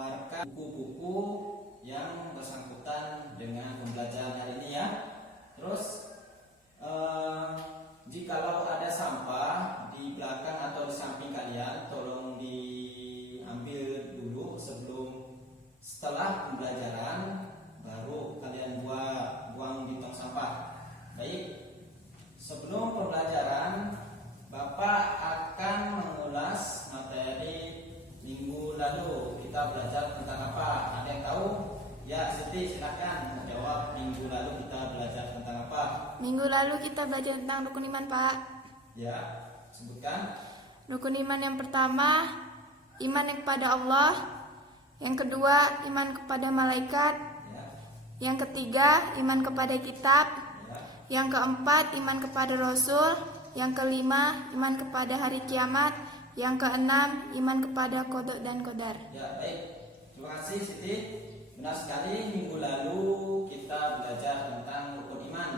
mengeluarkan buku-buku yang bersangkutan dengan pembelajaran hari ini ya. Terus jikalau ada sampah di belakang atau di samping kalian, tolong diambil dulu setelah pembelajaran, baru kalian buang di tong sampah. Baik, sebelum pembelajaran Bapak akan mengulas materi minggu lalu. Kita belajar tentang apa? Ada yang tahu? Ya, Siti silakan menjawab. Minggu lalu kita belajar tentang apa? Minggu lalu kita belajar tentang rukun iman, Pak. Ya, sebutkan. Rukun iman yang pertama, iman kepada Allah. Yang kedua, iman kepada malaikat. Ya. Yang ketiga, iman kepada kitab. Ya. Yang keempat, iman kepada Rasul. Yang kelima, iman kepada hari kiamat. Yang keenam, iman kepada qada dan qadar. Ya, baik. Terima kasih Siti. Benar sekali, minggu lalu kita belajar tentang rukun iman.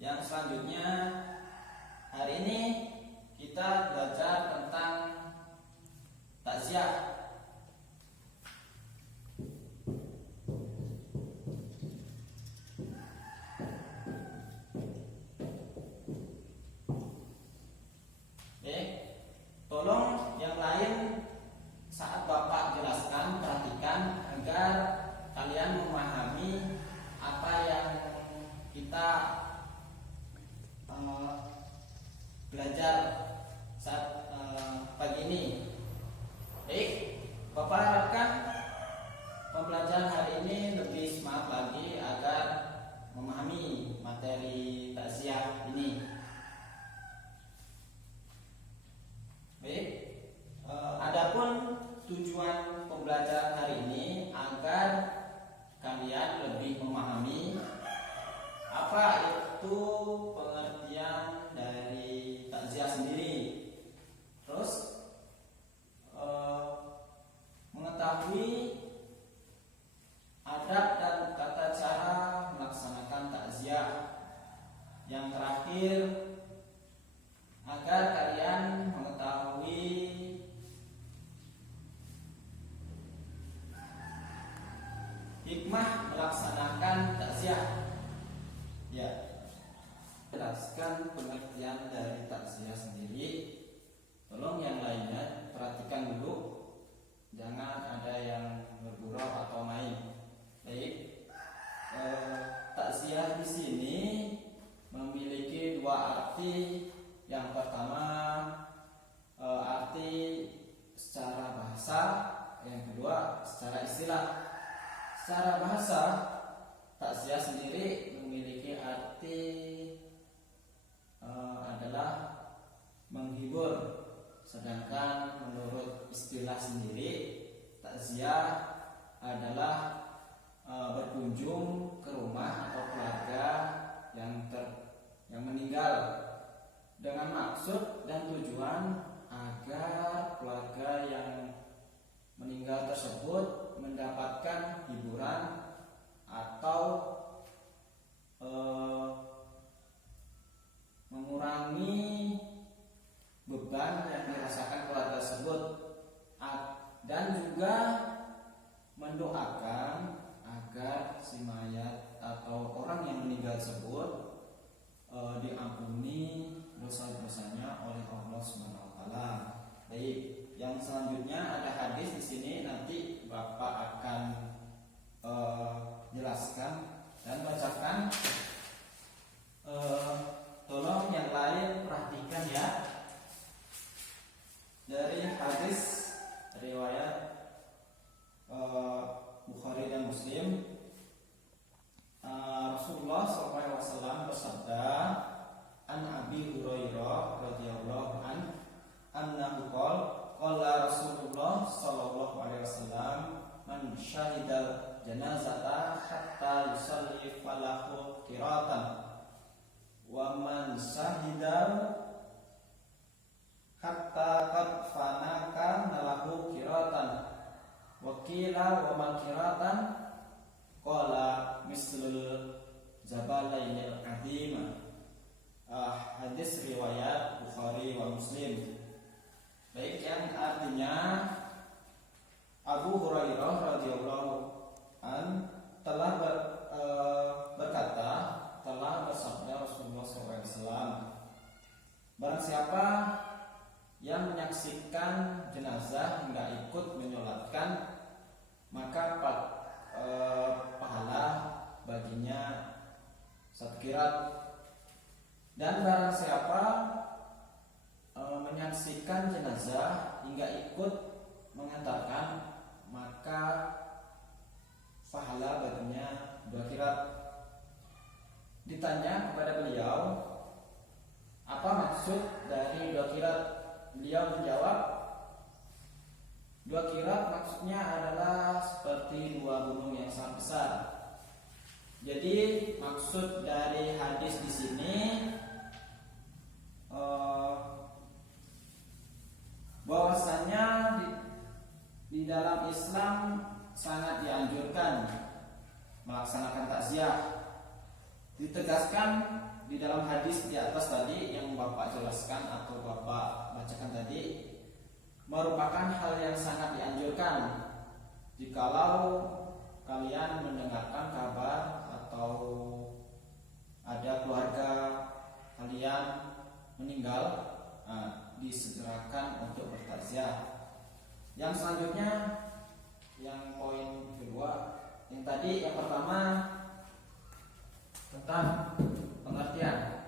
Yang selanjutnya hari ini kita belajar tentang takziah. Tolong yang lain saat Bapak jelaskan, perhatikan agar kalian memahami apa yang kita belajar saat pagi ini. Baik, Bapak harapkan pembelajaran hari ini lebih semangat lagi agar memahami materi takziah ini. Baik, adapun tujuan pembelajaran hari ini agar kalian lebih memahami apa itu pengertian dari takziah sendiri. Terus mengetahui adab dan tata cara melaksanakan takziah. Yang terakhir, agar kalian mengetahui hikmah melaksanakan takziah. Ya, jelaskan pengertian dari takziah sendiri. Tolong yang lainnya perhatikan dulu, jangan ada yang bergurau atau main. Baik, takziah di sini memiliki dua arti. Yang pertama arti secara bahasa, yang kedua secara istilah. Secara bahasa, takziah sendiri memiliki arti adalah menghibur. Sedangkan menurut istilah sendiri, takziah adalah berkunjung ke rumah atau keluarga yang meninggal dengan maksud dan tujuan agar keluarga yang meninggal tersebut mendapatkan hiburan atau mengurangi beban yang dirasakan keluarga tersebut, dan juga mendoakan agar si mayat atau orang yang meninggal tersebut diampuni dosa-dosanya oleh Allah Subhanahu wa taala. Baik, yang selanjutnya ada hadis di sini, nanti Bapak akan jelaskan dan bacakan. Tolong yang lain perhatikan ya. Dari hadis riwayat Bukhari dan Muslim, Rasulullah SAW bersabda, an Abi Hurairah radhiyallahu anhu qala Rasulullah sallallahu alaihi wasallam, man syahidal janazata hatta yusalli falahu qiratan wa man syahidal hatta qad fanaka nalahu qiratan wa qila wa man qiratan qala mislul jabalainil azima. Hadis riwayat Bukhari wa Muslim. Baik, yang artinya Abu Hurairah radhiyallahu an telah berkata, telah bersabda Rasulullah SAW, barang siapa yang menyaksikan jenazah hingga ikut menyolatkan, maka pahala baginya 1 qirat. Dan barang siapa menyaksikan jenazah hingga ikut mengantarkan, maka pahala baginya 2 qirat. Ditanya kepada beliau, apa maksud dari 2 qirat? Beliau menjawab, 2 qirat maksudnya adalah seperti 2 gunung yang sangat besar. Jadi maksud dari hadis di sini bahwasanya di dalam Islam sangat dianjurkan melaksanakan takziah. Ditegaskan di dalam hadis di atas tadi yang Bapak jelaskan atau Bapak bacakan tadi, merupakan hal yang sangat dianjurkan jikalau kalian mendengarkan kabar atau ada keluarga kalian meninggal, disegerakan untuk bertakziah. Yang selanjutnya, yang poin kedua, yang tadi yang pertama tentang pengertian.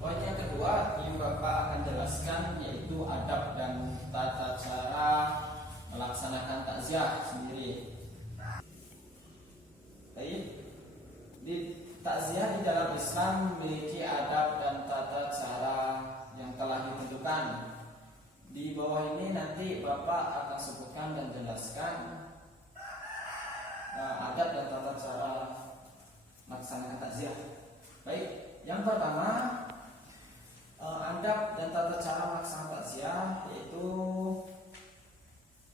Poin yang kedua yang Bapak akan jelaskan yaitu adab dan tata cara melaksanakan takziah sendiri. Baik, di takziah di dalam Islam memiliki adab dan tata cara yang telah ditentukan. Di bawah ini nanti Bapak akan sebutkan dan jelaskan adab dan tata cara melaksanakan takziah. Baik, yang pertama, adab dan tata cara melaksanakan takziah yaitu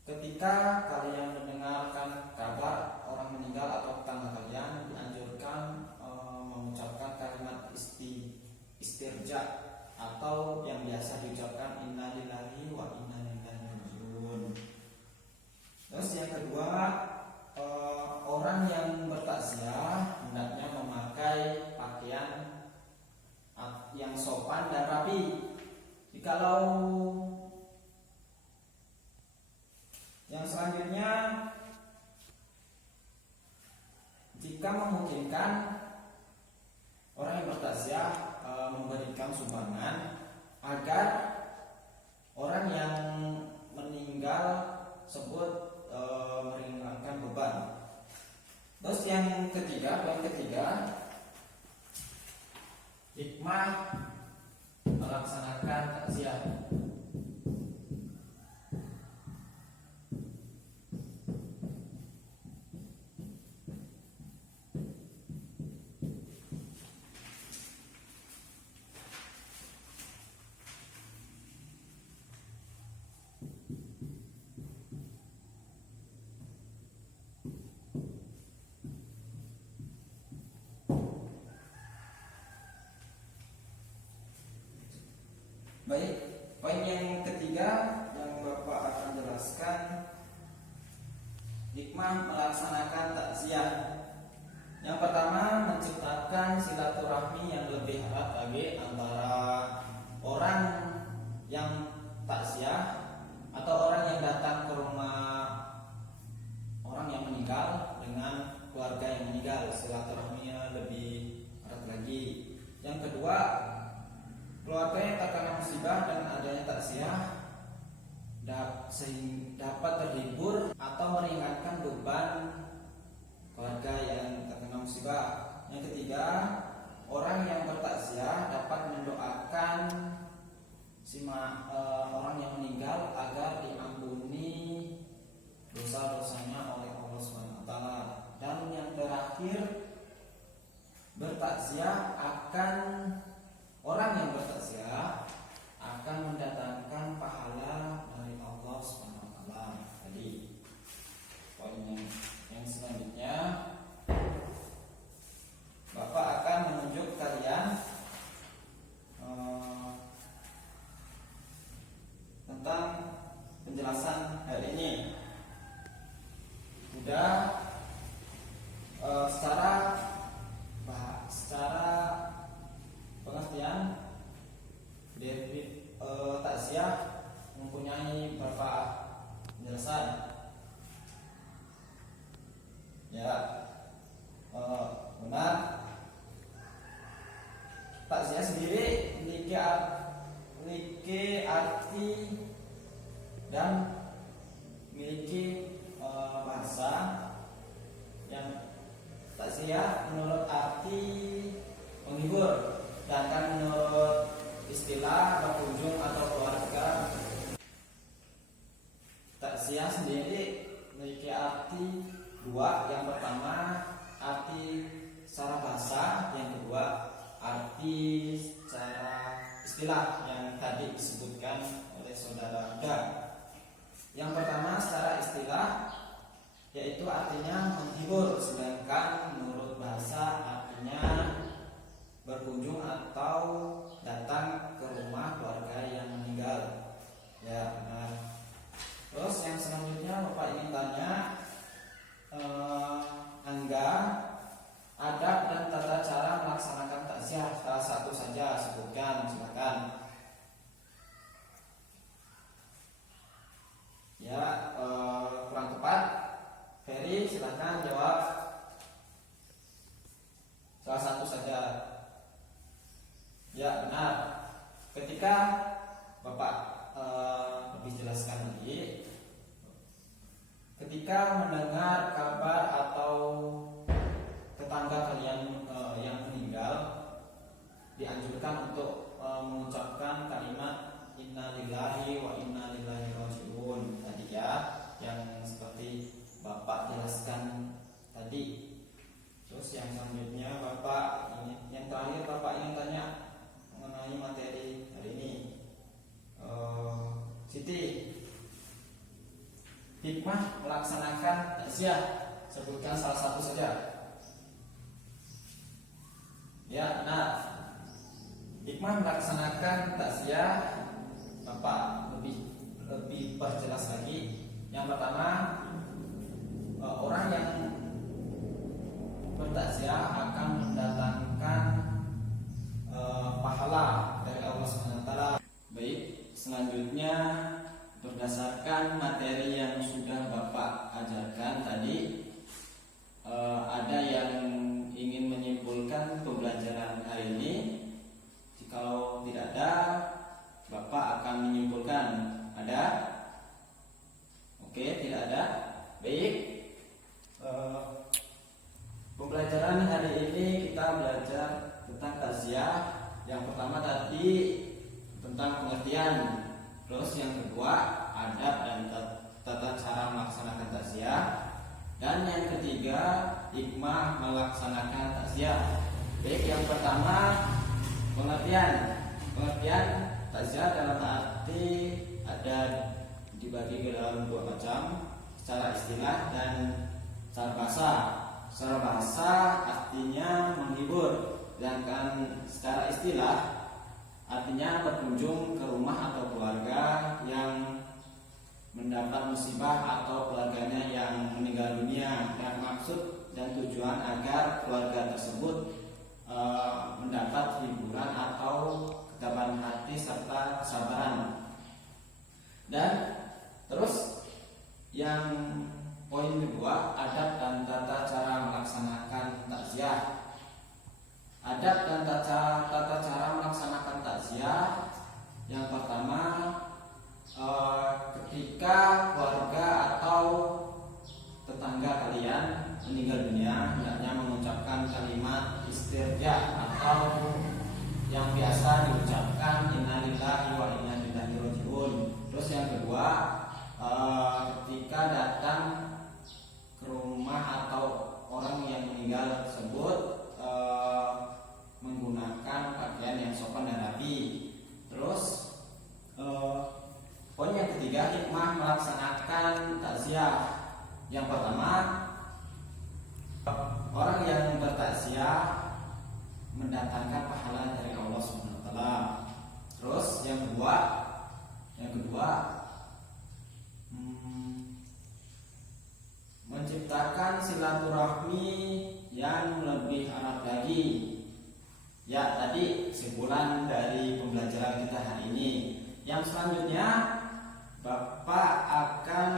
ketika kalian mendengarkan kabar orang meninggal atau tetangga kalian, dianjurkan mengucapkan kalimat istirja atau yang biasa diucapkan innalillahi wa inna ilaihi raji'un. Terus yang kedua, orang yang bertakziah hendaknya memakai pakaian yang sopan dan rapi. Jikalau yang selanjutnya, jika memungkinkan, orang yang bertakziah memberikan sumbangan agar orang yang meninggal tersebut meringankan beban. Terus yang ketiga, poin ketiga, hikmah melaksanakan takziah. Baik, poin yang ketiga yang Bapak akan jelaskan, hikmah melaksanakan takziah. Yang pertama, menciptakan silaturahmi yang lebih erat lagi antara orang yang takziah atau orang yang datang ke rumah orang yang meninggal dengan keluarga yang meninggal, silaturahminya lebih erat lagi. Yang kedua, keluarga yang terkena musibah dan adanya takziah dapat terhibur atau meringankan beban keluarga yang terkena musibah. Yang ketiga, orang yang bertakziah dapat mendoakan orang yang meninggal agar diampuni dosa-dosanya oleh Allah SWT. Dan yang terakhir, bertakziah orang yang bertakziah akan mendatangkan pahala dari Allah Subhanahu wa taala. Tadi poin yang selanjutnya, Bapak akan menunjuk kalian tentang penjelasan hari ini. Udah secara pengertian takziah mempunyai beberapa penjelasan. Ya, benar. Takziah sendiri memiliki arti dan memiliki bahasa. Yang takziah menurut arti menghibur, sedangkan menurut istilah berkunjung atau keluarga. Takziah sendiri memiliki arti dua. Yang pertama arti secara bahasa, yang kedua arti secara istilah yang tadi disebutkan oleh saudara Huda. Yang pertama secara istilah, yaitu artinya menghibur, sedangkan menurut bahasa artinya berkunjung atau datang ke rumah keluarga yang meninggal. Ya, benar. Terus yang selanjutnya Bapak ingin tanya, Angga, adab dan tata cara melaksanakan takziah salah satu saja sebutkan, silakan. Ya, kurang tepat. Ferry, silakan jawab. Salah satu saja. Ya, benar. Ketika Bapak lebih jelaskan lagi, ketika mendengar kabar atau tetangga kalian yang meninggal, dianjurkan untuk mengucapkan kalimat innalillahi wa inna ilaihi rajiun tadi ya, yang seperti Bapak jelaskan tadi. Terus yang selanjutnya Bapak yang terakhir Bapak ingin tanya mengenai materi hari ini. Siti, hikmah melaksanakan takziah, sebutkan salah satu saja. Ya, benar. Hikmah melaksanakan takziah, Bapak lebih perjelas lagi. Yang pertama, orang yang bertakziah akan mendatangkan pahala dari Allah SWT. Baik, selanjutnya berdasarkan materi yang sudah Bapak ajarkan tadi, ada yang ingin menyimpulkan pembelajaran hari ini? Jikalau tidak ada, Bapak akan menyimpulkan. Ada? Oke, tidak ada. Baik. Pembelajaran hari ini kita belajar tentang takziah. Yang pertama tadi tentang pengertian. Terus yang kedua adab dan tata cara melaksanakan takziah. Dan yang ketiga hikmah melaksanakan takziah. Baik, yang pertama pengertian. Pengertian takziah dalam arti ada dibagi ke dalam dua macam, secara istilah dan secara bahasa. Secara bahasa artinya menghibur, sedangkan secara istilah artinya berkunjung ke rumah atau keluarga yang mendapat musibah atau keluarganya yang meninggal dunia, dan maksud dan tujuan agar keluarga tersebut mendapat hiburan atau ketabahan hati serta kesabaran. Dan terus yang poin kedua, adab dan tata cara melaksanakan takziah. Adab dan tata cara melaksanakan takziah. Yang pertama, ketika keluarga atau tetangga kalian meninggal dunia, hendaknya mengucapkan kalimat istirja atau yang biasa diucapkan innalillahi wa inna ilaihi rajiun. Terus yang kedua, ketika datang ke rumah atau orang yang meninggal tersebut, menggunakan pakaian yang sopan dan rapi. Terus rumah melaksanakan takziah. Yang pertama, orang yang bertakziah mendatangkan pahala dari Allah SWT. Terus yang kedua, menciptakan silaturahmi yang lebih erat lagi. Ya, tadi kesimpulan dari pembelajaran kita hari ini. Yang selanjutnya, Bapak akan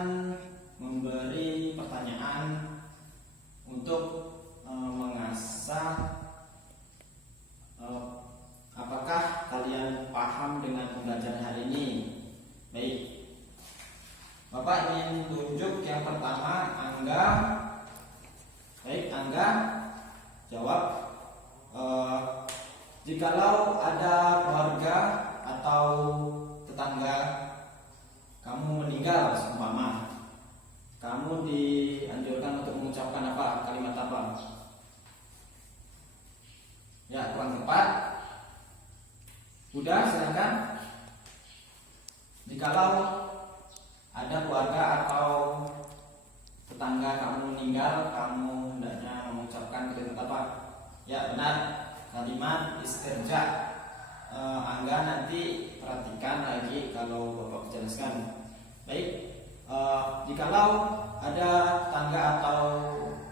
memberi pertanyaan untuk mengasah apakah kalian paham dengan pembelajaran hari ini. Baik, Bapak ingin tunjuk yang pertama, Angga. Baik, Angga jawab. Jikalau ada keluarga atau tetangga kamu meninggal, seumpama, kamu dianjurkan untuk mengucapkan apa? Kalimat apa? Ya, kurang tepat. Udah, silakan. Jikalau ada keluarga atau tetangga kamu meninggal, kamu hendaknya mengucapkan kalimat apa? Ya, benar. Kalimat istirja. Angga nanti perhatikan lagi kalau Bapak jelaskan. Baik, jikalau ada tetangga atau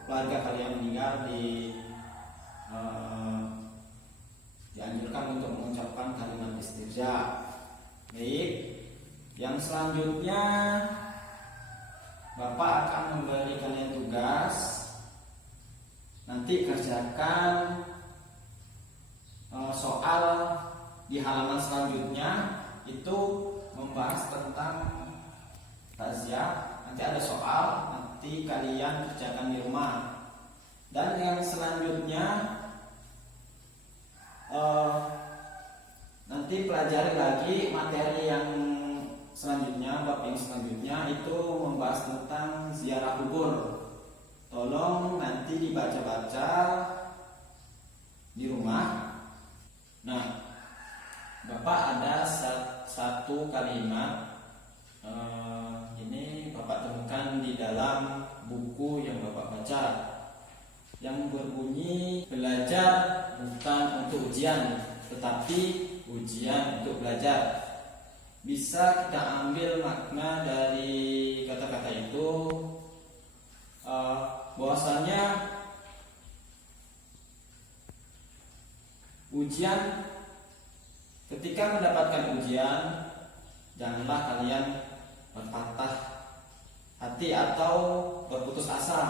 keluarga kalian meninggal, dianjurkan untuk mengucapkan kalimat istirja. Baik, yang selanjutnya Bapak akan memberi kalian tugas. Nanti kerjakan soal di halaman selanjutnya, itu membahas tentang takziah. Nanti ada soal, nanti kalian kerjakan di rumah. Dan yang selanjutnya nanti pelajari lagi materi yang selanjutnya, bab yang selanjutnya itu membahas tentang ziarah kubur. Tolong nanti dibaca-baca di rumah. Nah, Bapak ada satu kalimat ini Bapak temukan di dalam buku yang Bapak baca, yang berbunyi, belajar bukan untuk ujian, tetapi ujian untuk belajar. Bisa kita ambil makna dari kata-kata itu, bahwasanya ujian, ketika mendapatkan ujian, janganlah kalian berpatah hati atau berputus asa,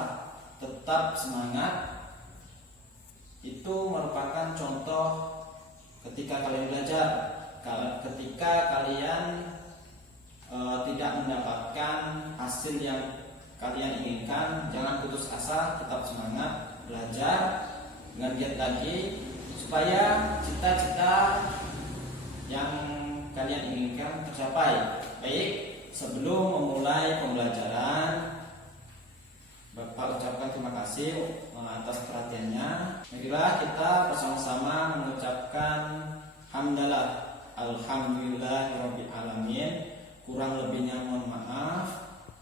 tetap semangat. Itu merupakan contoh ketika kalian belajar. Ketika kalian tidak mendapatkan hasil yang kalian inginkan, jangan putus asa, tetap semangat belajar dengan giat lagi, supaya cita-cita yang kalian inginkan tercapai. Baik, sebelum memulai pembelajaran, Bapak ucapkan terima kasih atas perhatiannya. Marilah kita bersama-sama mengucapkan hamdalah, alhamdulillahirabbil alamin. Kurang lebihnya mohon maaf.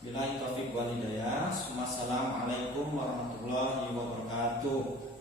Billahi taufik wal hidayah. Wassalamualaikum warahmatullahi wabarakatuh.